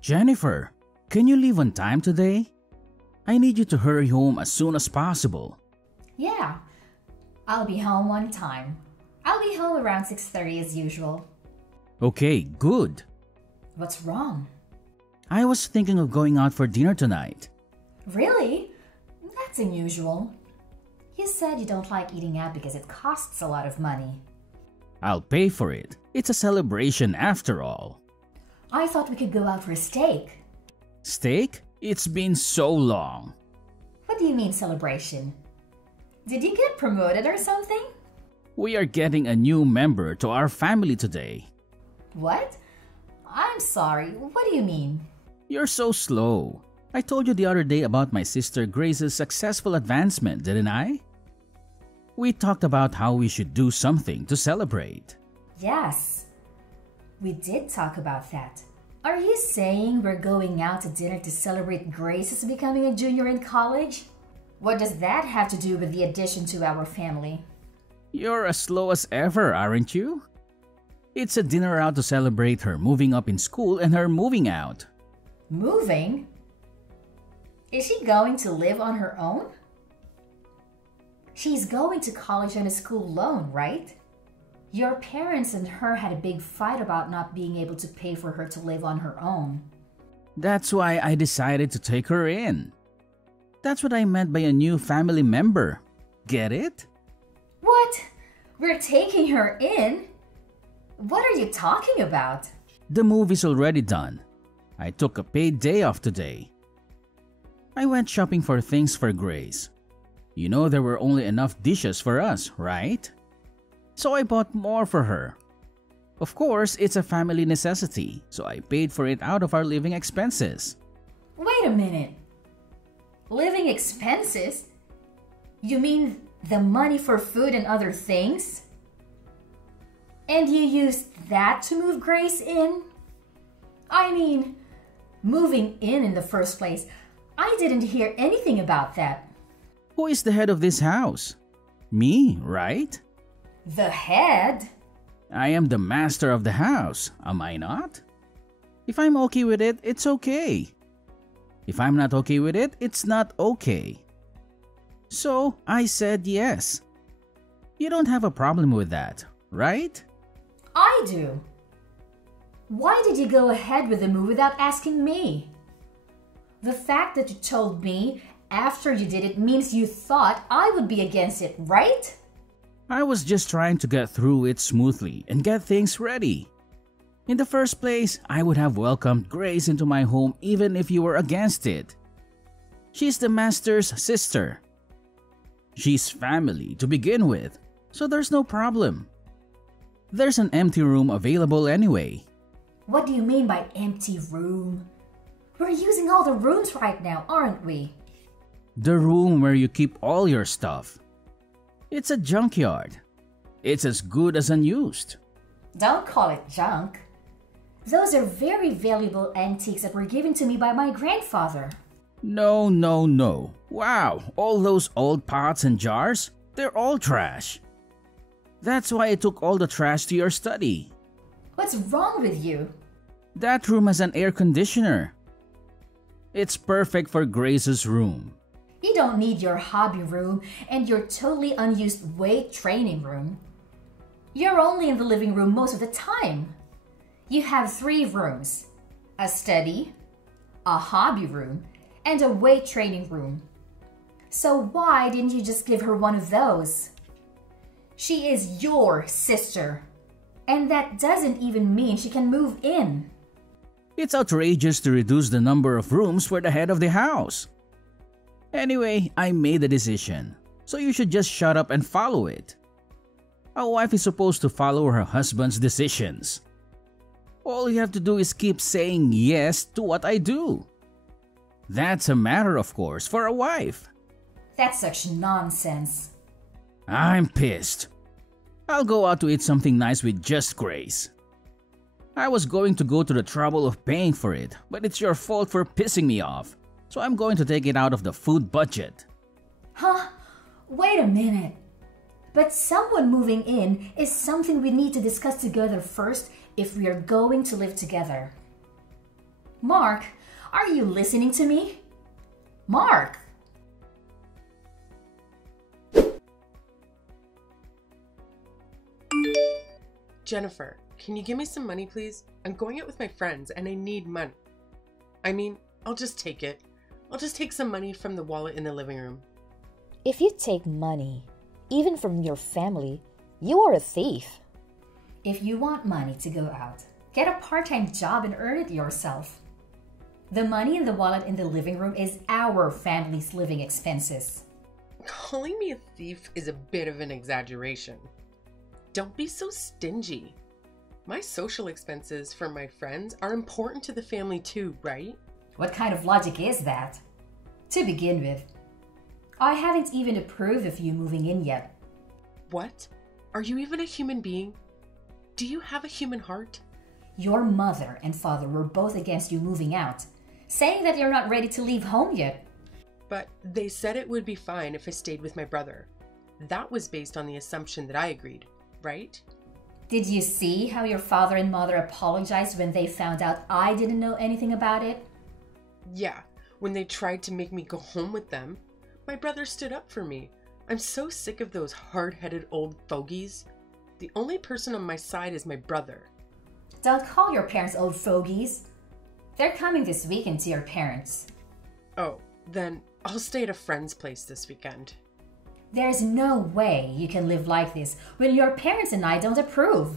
Jennifer, can you leave on time today? I need you to hurry home as soon as possible. Yeah, I'll be home on time. I'll be home around 6:30 as usual. Okay, good. What's wrong? I was thinking of going out for dinner tonight. Really? That's unusual. You said you don't like eating out because it costs a lot of money. I'll pay for it. It's a celebration after all. I thought we could go out for a steak. Steak? It's been so long. What do you mean celebration? Did you get promoted or something? We are getting a new member to our family today. What? I'm sorry, what do you mean? You're so slow. I told you the other day about my sister Grace's successful advancement, didn't I? We talked about how we should do something to celebrate. Yes, we did talk about that. Are you saying we're going out to dinner to celebrate Grace's becoming a junior in college? What does that have to do with the addition to our family? You're as slow as ever, aren't you? It's a dinner out to celebrate her moving up in school and her moving out. Moving? Is she going to live on her own? She's going to college on a school loan, right? Your parents and her had a big fight about not being able to pay for her to live on her own. That's why I decided to take her in. That's what I meant by a new family member. Get it? What? We're taking her in? What are you talking about? The move is already done. I took a paid day off today. I went shopping for things for Grace. You know there were only enough dishes for us, right? So I bought more for her. Of course, it's a family necessity, so I paid for it out of our living expenses. Wait a minute. Living expenses? You mean the money for food and other things? And you used that to move Grace in? I mean, moving in the first place. I didn't hear anything about that. Who is the head of this house? Me, right? The head? I am the master of the house, am I not? If I'm okay with it, it's okay. If I'm not okay with it, it's not okay. So I said yes. You don't have a problem with that, right? I do. Why did you go ahead with the move without asking me? The fact that you told me after you did it means you thought I would be against it, right? I was just trying to get through it smoothly and get things ready. In the first place, I would have welcomed Grace into my home even if you were against it. She's the master's sister. She's family to begin with, so there's no problem. There's an empty room available anyway. What do you mean by empty room? We're using all the rooms right now, aren't we? The room where you keep all your stuff. It's a junkyard. It's as good as unused. Don't call it junk. Those are very valuable antiques that were given to me by my grandfather. No, no, no. Wow, all those old pots and jars? They're all trash. That's why I took all the trash to your study. What's wrong with you? That room has an air conditioner. It's perfect for Grace's room. You don't need your hobby room and your totally unused weight training room. You're only in the living room most of the time. You have 3 rooms: a study, a hobby room, and a weight training room. So why didn't you just give her one of those? She is your sister, and that doesn't even mean she can move in. It's outrageous to reduce the number of rooms for the head of the house. Anyway, I made the decision, so you should just shut up and follow it. A wife is supposed to follow her husband's decisions. All you have to do is keep saying yes to what I do. That's a matter, of course, for a wife. That's such nonsense. I'm pissed. I'll go out to eat something nice with just Grace. I was going to go to the trouble of paying for it, but it's your fault for pissing me off, so I'm going to take it out of the food budget. Huh? Wait a minute. But someone moving in is something we need to discuss together first if we are going to live together. Mark, are you listening to me? Mark! Jennifer, can you give me some money, please? I'm going out with my friends and I need money. I mean, I'll just take it. I'll just take some money from the wallet in the living room. If you take money, even from your family, you are a thief. If you want money to go out, get a part-time job and earn it yourself. The money in the wallet in the living room is our family's living expenses. Calling me a thief is a bit of an exaggeration. Don't be so stingy. My social expenses for my friends are important to the family too, right? What kind of logic is that? To begin with, I haven't even approved of you moving in yet. What? Are you even a human being? Do you have a human heart? Your mother and father were both against you moving out, saying that you're not ready to leave home yet. But they said it would be fine if I stayed with my brother. That was based on the assumption that I agreed, right? Did you see how your father and mother apologized when they found out I didn't know anything about it? Yeah, when they tried to make me go home with them, my brother stood up for me. I'm so sick of those hard-headed old fogies. The only person on my side is my brother. Don't call your parents old fogies. They're coming this weekend to your parents. Oh, then I'll stay at a friend's place this weekend. There's no way you can live like this when your parents and I don't approve.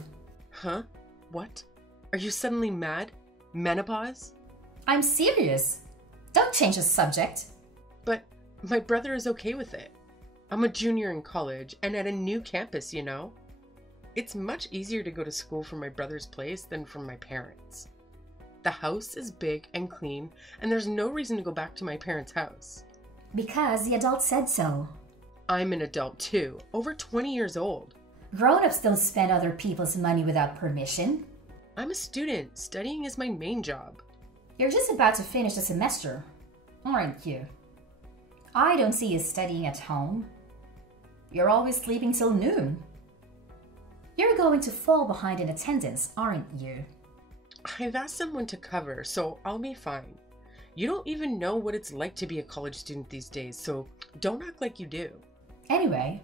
Huh? What? Are you suddenly mad? Menopause? I'm serious. Don't change the subject. But my brother is okay with it. I'm a junior in college and at a new campus, you know? It's much easier to go to school from my brother's place than from my parents. The house is big and clean, and there's no reason to go back to my parents' house. Because the adult said so. I'm an adult too, over 20 years old. Grown-ups don't spend other people's money without permission. I'm a student. Studying is my main job. You're just about to finish the semester, aren't you? I don't see you studying at home. You're always sleeping till noon. You're going to fall behind in attendance, aren't you? I've asked someone to cover, so I'll be fine. You don't even know what it's like to be a college student these days, so don't act like you do. Anyway,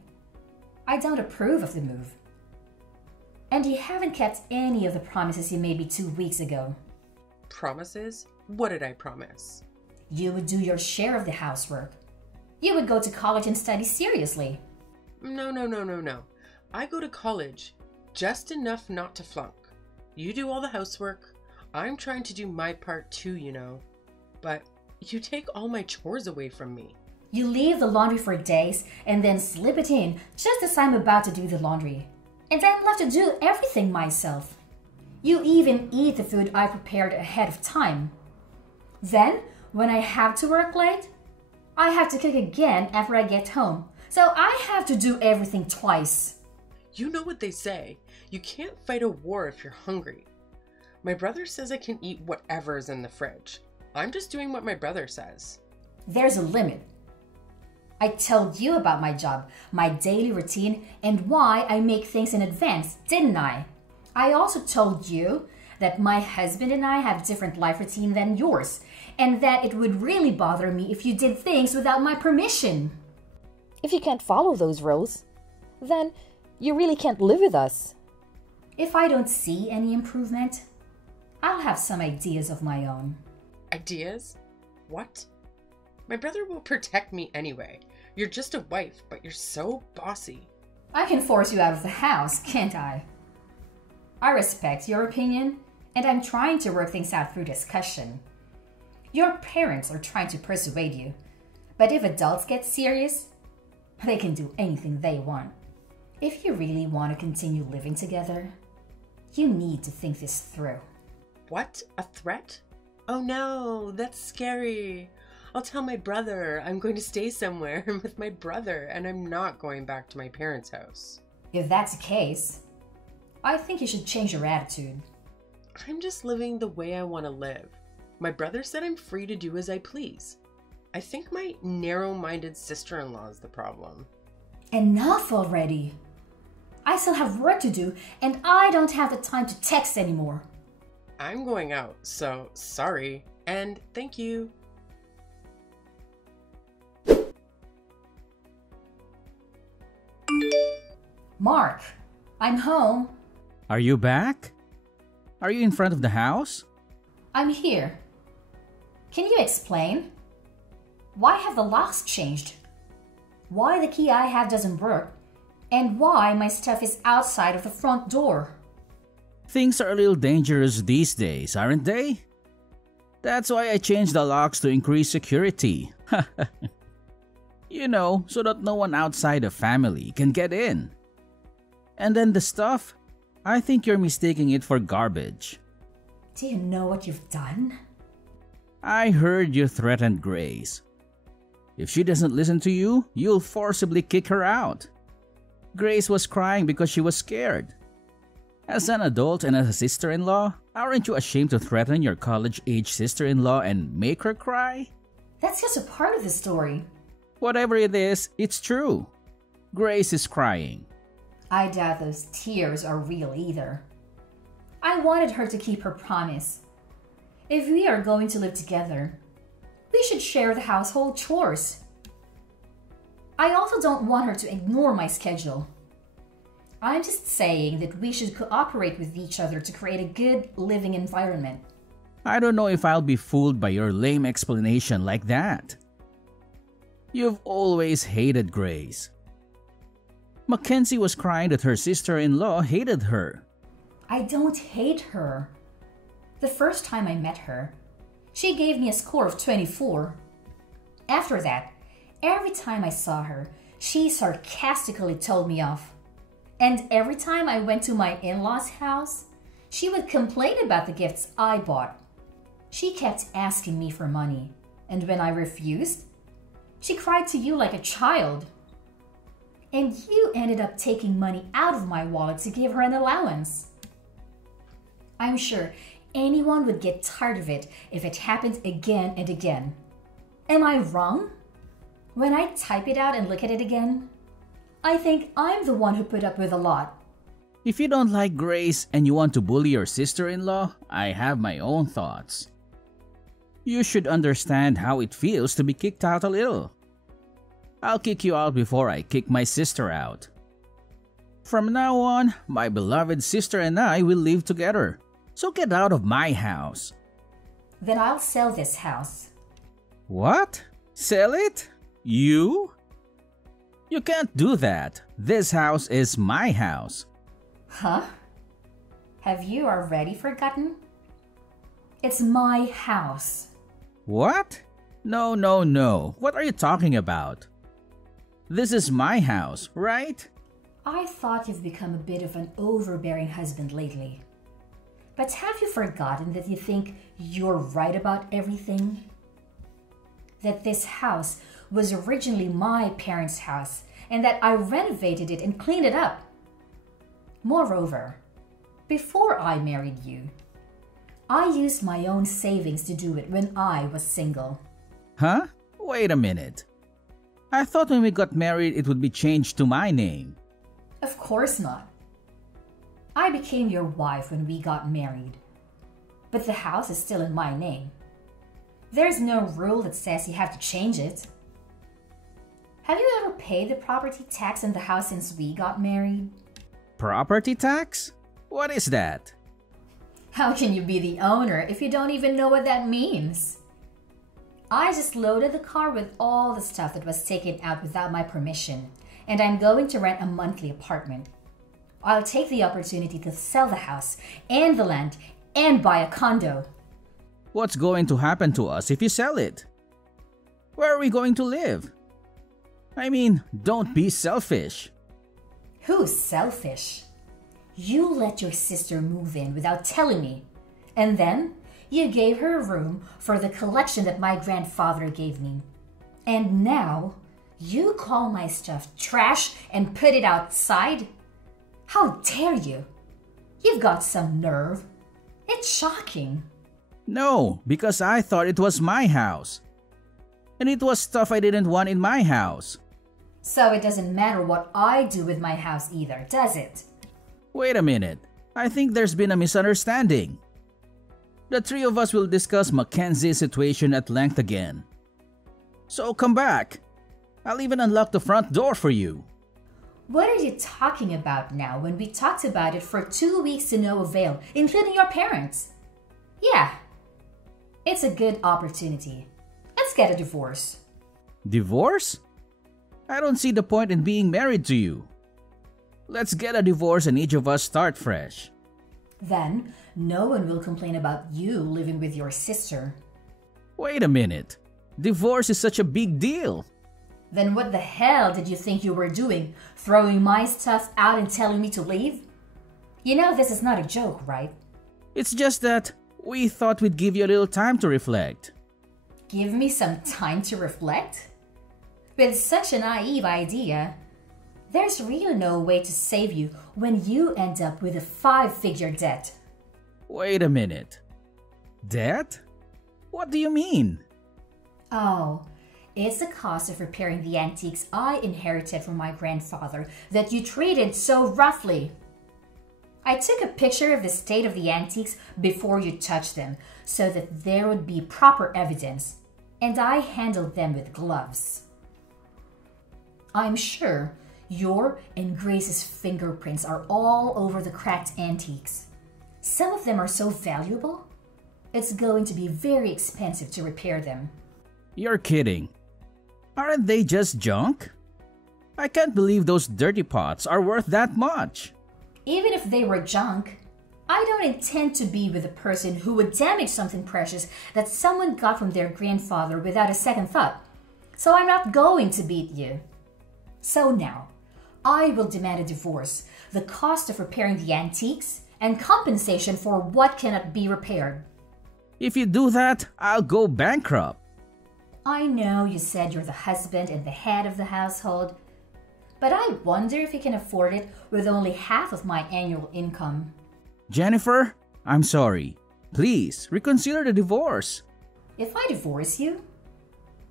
I don't approve of the move. And you haven't kept any of the promises you made me 2 weeks ago. Promises? What did I promise? You would do your share of the housework. You would go to college and study seriously. No. I go to college, just enough not to flunk. You do all the housework. I'm trying to do my part too, you know. But you take all my chores away from me. You leave the laundry for days and then slip it in just as I'm about to do the laundry. And I'm left to do everything myself. You even eat the food I prepared ahead of time. Then, when I have to work late, I have to cook again after I get home. So I have to do everything twice. You know what they say. You can't fight a war if you're hungry. My brother says I can eat whatever is in the fridge. I'm just doing what my brother says. There's a limit. I told you about my job, my daily routine, and why I make things in advance, didn't I? I also told you that my husband and I have different life routine than yours, and that it would really bother me if you did things without my permission. If you can't follow those rules, then you really can't live with us. If I don't see any improvement, I'll have some ideas of my own. Ideas? What? My brother will protect me anyway. You're just a wife, but you're so bossy. I can force you out of the house, can't I? I respect your opinion, and I'm trying to work things out through discussion. Your parents are trying to persuade you, but if adults get serious, they can do anything they want. If you really want to continue living together, you need to think this through. What? A threat? Oh no, that's scary. I'll tell my brother I'm going to stay somewhere with my brother and I'm not going back to my parents' house. If that's the case, I think you should change your attitude. I'm just living the way I want to live. My brother said I'm free to do as I please. I think my narrow-minded sister-in-law is the problem. Enough already! I still have work to do and I don't have the time to text anymore. I'm going out, so sorry, and thank you. Mark, I'm home. Are you back? Are you in front of the house? I'm here. Can you explain? Why have the locks changed? Why the key I have doesn't work? And why my stuff is outside of the front door? Things are a little dangerous these days, aren't they? That's why I changed the locks to increase security. You know, so that no one outside the family can get in. And then the stuff, I think you're mistaking it for garbage. Do you know what you've done? I heard you threatened Grace. If she doesn't listen to you, you'll forcibly kick her out. Grace was crying because she was scared. As an adult and as a sister-in-law, aren't you ashamed to threaten your college-age sister-in-law and make her cry? That's just a part of the story. Whatever it is, it's true. Grace is crying. I doubt those tears are real either. I wanted her to keep her promise. If we are going to live together, we should share the household chores. I also don't want her to ignore my schedule. I'm just saying that we should cooperate with each other to create a good living environment. I don't know if I'll be fooled by your lame explanation like that. You've always hated Grace. Mackenzie was crying that her sister-in-law hated her. I don't hate her. The first time I met her, she gave me a score of 24. After that, every time I saw her, she sarcastically told me off. And every time I went to my in-laws' house, she would complain about the gifts I bought. She kept asking me for money, and when I refused, she cried to you like a child. And you ended up taking money out of my wallet to give her an allowance. I'm sure anyone would get tired of it if it happened again and again. Am I wrong? When I type it out and look at it again, I think I'm the one who put up with a lot. If you don't like Grace and you want to bully your sister-in-law, I have my own thoughts. You should understand how it feels to be kicked out a little. I'll kick you out before I kick my sister out. From now on, my beloved sister and I will live together. So get out of my house. Then I'll sell this house. What? Sell it? You? You can't do that. This house is my house. Huh? Have you already forgotten? It's my house. What? No, no, no. What are you talking about? This is my house, right? I thought you've become a bit of an overbearing husband lately. But have you forgotten that you think you're right about everything? That this house was originally my parents' house and that I renovated it and cleaned it up. Moreover, before I married you, I used my own savings to do it when I was single. Huh? Wait a minute. I thought when we got married it would be changed to my name. Of course not. I became your wife when we got married, but the house is still in my name. There's no rule that says you have to change it. Have you ever paid the property tax on the house since we got married? Property tax? What is that? How can you be the owner if you don't even know what that means? I just loaded the car with all the stuff that was taken out without my permission, and I'm going to rent a monthly apartment. I'll take the opportunity to sell the house and the land and buy a condo. What's going to happen to us if you sell it? Where are we going to live? I mean, don't be selfish. Who's selfish? You let your sister move in without telling me, and then you gave her a room for the collection that my grandfather gave me. And now you call my stuff trash and put it outside? How dare you? You've got some nerve. It's shocking. No, because I thought it was my house. And it was stuff I didn't want in my house. So it doesn't matter what I do with my house either, does it? Wait a minute. I think there's been a misunderstanding. The three of us will discuss Mackenzie's situation at length again. So come back. I'll even unlock the front door for you. What are you talking about now when we talked about it for 2 weeks to no avail, including your parents? Yeah, it's a good opportunity. Let's get a divorce. Divorce? I don't see the point in being married to you. Let's get a divorce and each of us start fresh. Then, no one will complain about you living with your sister. Wait a minute. Divorce is such a big deal. Then what the hell did you think you were doing? Throwing my stuff out and telling me to leave? You know this is not a joke, right? It's just that we thought we'd give you a little time to reflect. Give me some time to reflect? With such a naive idea, there's really no way to save you when you end up with a 5-figure debt. Wait a minute. Debt? What do you mean? Oh, it's the cost of repairing the antiques I inherited from my grandfather that you treated so roughly. I took a picture of the state of the antiques before you touched them so that there would be proper evidence, and I handled them with gloves. I'm sure your and Grace's fingerprints are all over the cracked antiques. Some of them are so valuable, it's going to be very expensive to repair them. You're kidding. Aren't they just junk? I can't believe those dirty pots are worth that much. Even if they were junk, I don't intend to be with a person who would damage something precious that someone got from their grandfather without a second thought. So I'm not going to beat you. So now, I will demand a divorce, the cost of repairing the antiques, and compensation for what cannot be repaired. If you do that, I'll go bankrupt. I know you said you're the husband and the head of the household, but I wonder if you can afford it with only half of my annual income. Jennifer, I'm sorry. Please, reconsider the divorce. If I divorce you,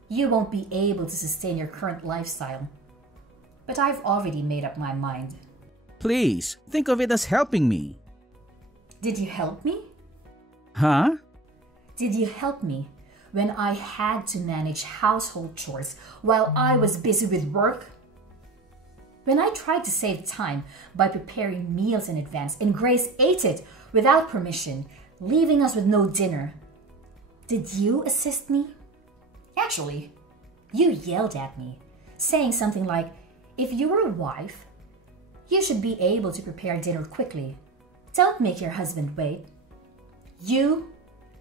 you won't be able to sustain your current lifestyle. But I've already made up my mind. Please, think of it as helping me. Did you help me? Huh? Did you help me when I had to manage household chores while I was busy with work? When I tried to save time by preparing meals in advance and Grace ate it without permission, leaving us with no dinner, did you assist me? Actually, you yelled at me, saying something like, if you were a wife, you should be able to prepare dinner quickly. Don't make your husband wait. You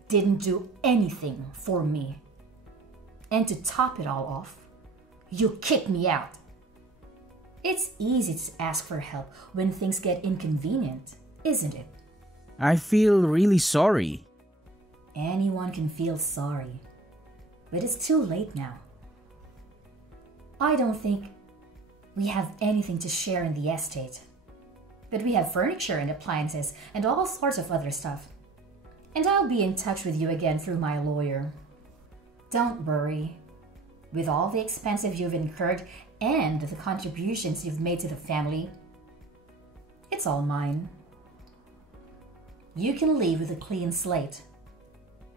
didn't do anything for me. And to top it all off, you kicked me out. It's easy to ask for help when things get inconvenient, isn't it? I feel really sorry. Anyone can feel sorry, but it's too late now. I don't think we have anything to share in the estate, but we have furniture and appliances and all sorts of other stuff. And I'll be in touch with you again through my lawyer. Don't worry. With all the expenses you've incurred and the contributions you've made to the family, it's all mine. You can leave with a clean slate.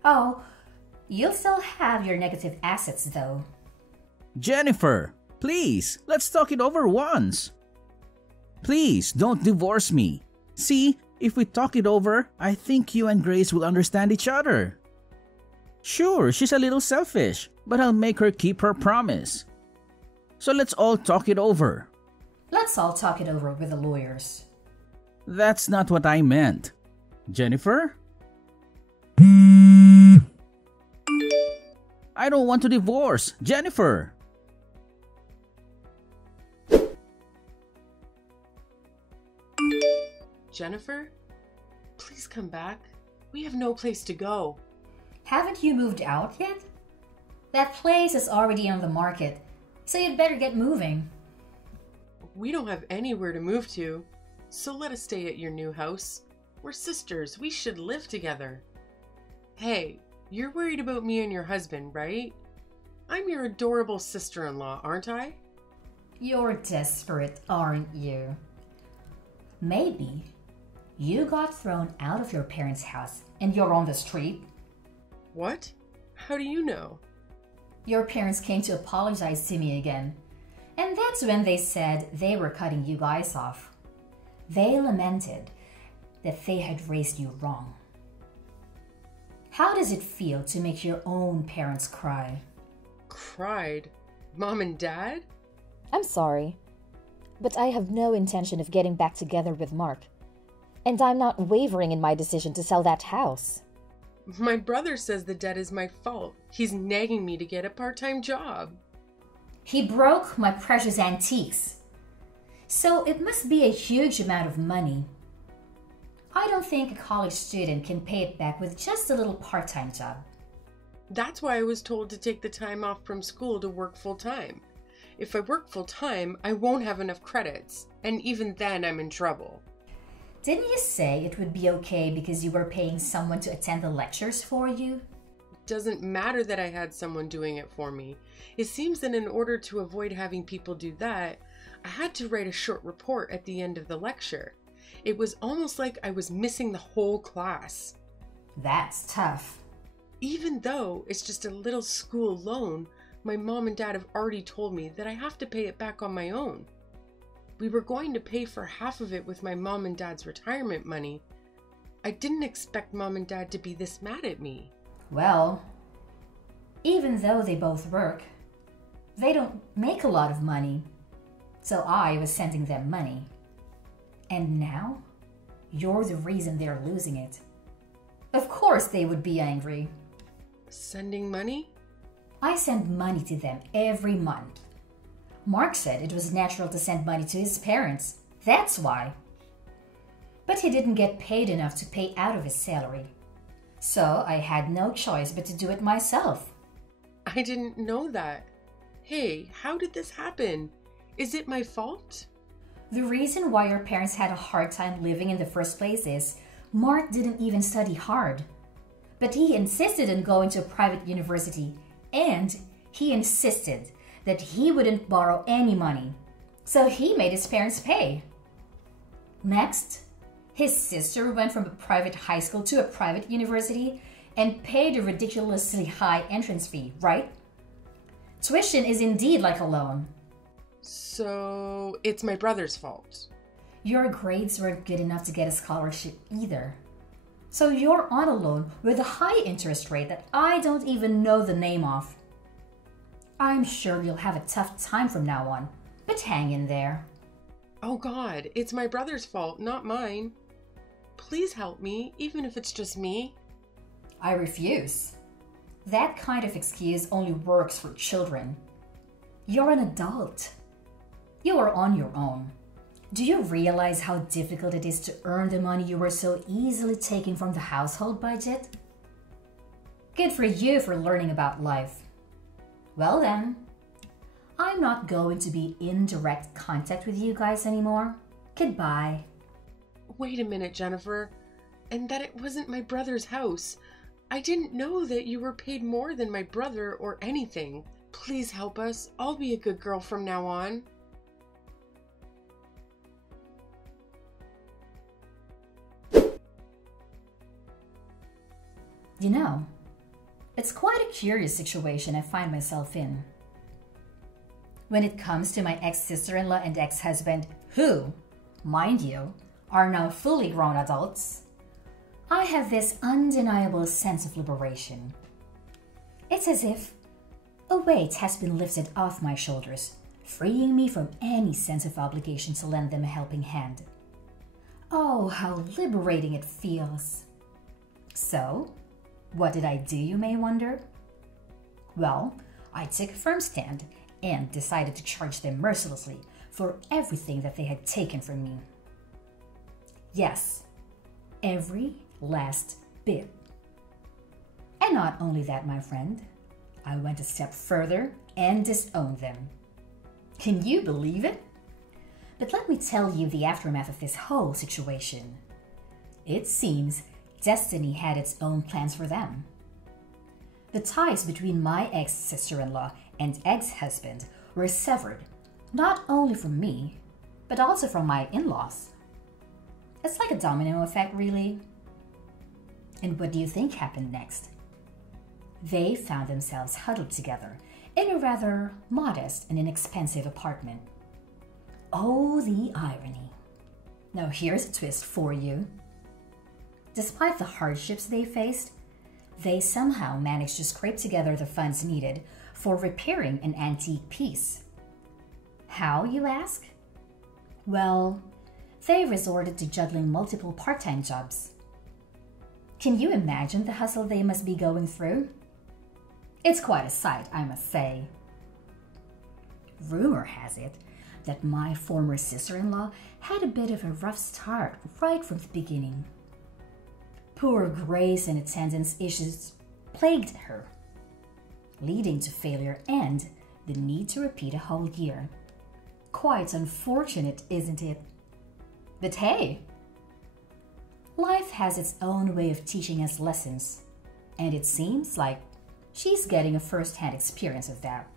Oh, you'll still have your negative assets though. Jennifer, please, let's talk it over once. Please, don't divorce me. See, if we talk it over, I think you and Grace will understand each other. Sure, she's a little selfish, but I'll make her keep her promise. So let's all talk it over. Let's all talk it over with the lawyers. That's not what I meant. Jennifer? I don't want to divorce. Jennifer! Jennifer? Please come back. We have no place to go. Haven't you moved out yet? That place is already on the market, so you'd better get moving. We don't have anywhere to move to, so let us stay at your new house. We're sisters. We should live together. Hey, you're worried about me and your husband, right? I'm your adorable sister-in-law, aren't I? You're desperate, aren't you? Maybe You got thrown out of your parents' house and you're on the street. What? How do you know? Your parents came to apologize to me again. And that's when they said they were cutting you guys off. They lamented that they had raised you wrong. How does it feel to make your own parents cry? Cried? Mom and Dad? I'm sorry, but I have no intention of getting back together with Mark. And I'm not wavering in my decision to sell that house. My brother says the debt is my fault. He's nagging me to get a part-time job. He broke my precious antiques. So it must be a huge amount of money. I don't think a college student can pay it back with just a little part-time job. That's why I was told to take the time off from school to work full-time. If I work full-time, I won't have enough credits, and even then I'm in trouble. Didn't you say it would be okay because you were paying someone to attend the lectures for you? It doesn't matter that I had someone doing it for me. It seems that in order to avoid having people do that, I had to write a short report at the end of the lecture. It was almost like I was missing the whole class. That's tough. Even though it's just a little school loan, my mom and dad have already told me that I have to pay it back on my own. We were going to pay for half of it with my mom and dad's retirement money. I didn't expect mom and dad to be this mad at me. Well, even though they both work, they don't make a lot of money. So I was sending them money. And now, you're the reason they're losing it. Of course they would be angry. Sending money? I send money to them every month. Mark said it was natural to send money to his parents. That's why. But he didn't get paid enough to pay out of his salary. So I had no choice but to do it myself. I didn't know that. Hey, how did this happen? Is it my fault? The reason why your parents had a hard time living in the first place is Mark didn't even study hard. But he insisted on going to a private university, and he insisted that he wouldn't borrow any money. So he made his parents pay. Next, his sister went from a private high school to a private university and paid a ridiculously high entrance fee, right? Tuition is indeed like a loan. So it's my brother's fault. Your grades weren't good enough to get a scholarship either. So you're on a loan with a high interest rate that I don't even know the name of. I'm sure you'll have a tough time from now on, but hang in there. Oh God, it's my brother's fault, not mine. Please help me, even if it's just me. I refuse. That kind of excuse only works for children. You're an adult. You are on your own. Do you realize how difficult it is to earn the money you were so easily taking from the household budget? Good for you for learning about life. Well then, I'm not going to be in direct contact with you guys anymore. Goodbye. Wait a minute, Jennifer. And that it wasn't my brother's house. I didn't know that you were paid more than my brother or anything. Please help us. I'll be a good girl from now on. You know, it's quite a curious situation I find myself in. When it comes to my ex-sister-in-law and ex-husband, who, mind you, are now fully grown adults, I have this undeniable sense of liberation. It's as if a weight has been lifted off my shoulders, freeing me from any sense of obligation to lend them a helping hand. Oh, how liberating it feels. So, what did I do, you may wonder? Well, I took a firm stand and decided to charge them mercilessly for everything that they had taken from me. Yes, every last bit. And not only that, my friend, I went a step further and disowned them. Can you believe it? But let me tell you the aftermath of this whole situation. It seems destiny had its own plans for them. The ties between my ex-sister-in-law and ex-husband were severed, not only from me, but also from my in-laws. It's like a domino effect, really. And what do you think happened next? They found themselves huddled together in a rather modest and inexpensive apartment. Oh, the irony. Now here's a twist for you. Despite the hardships they faced, they somehow managed to scrape together the funds needed for repairing an antique piece. How, you ask? Well, they resorted to juggling multiple part-time jobs. Can you imagine the hustle they must be going through? It's quite a sight, I must say. Rumor has it that my former sister-in-law had a bit of a rough start right from the beginning. Poor grace and attendance issues plagued her, leading to failure and the need to repeat a whole year. Quite unfortunate, isn't it? But hey, life has its own way of teaching us lessons, and it seems like she's getting a first-hand experience of that.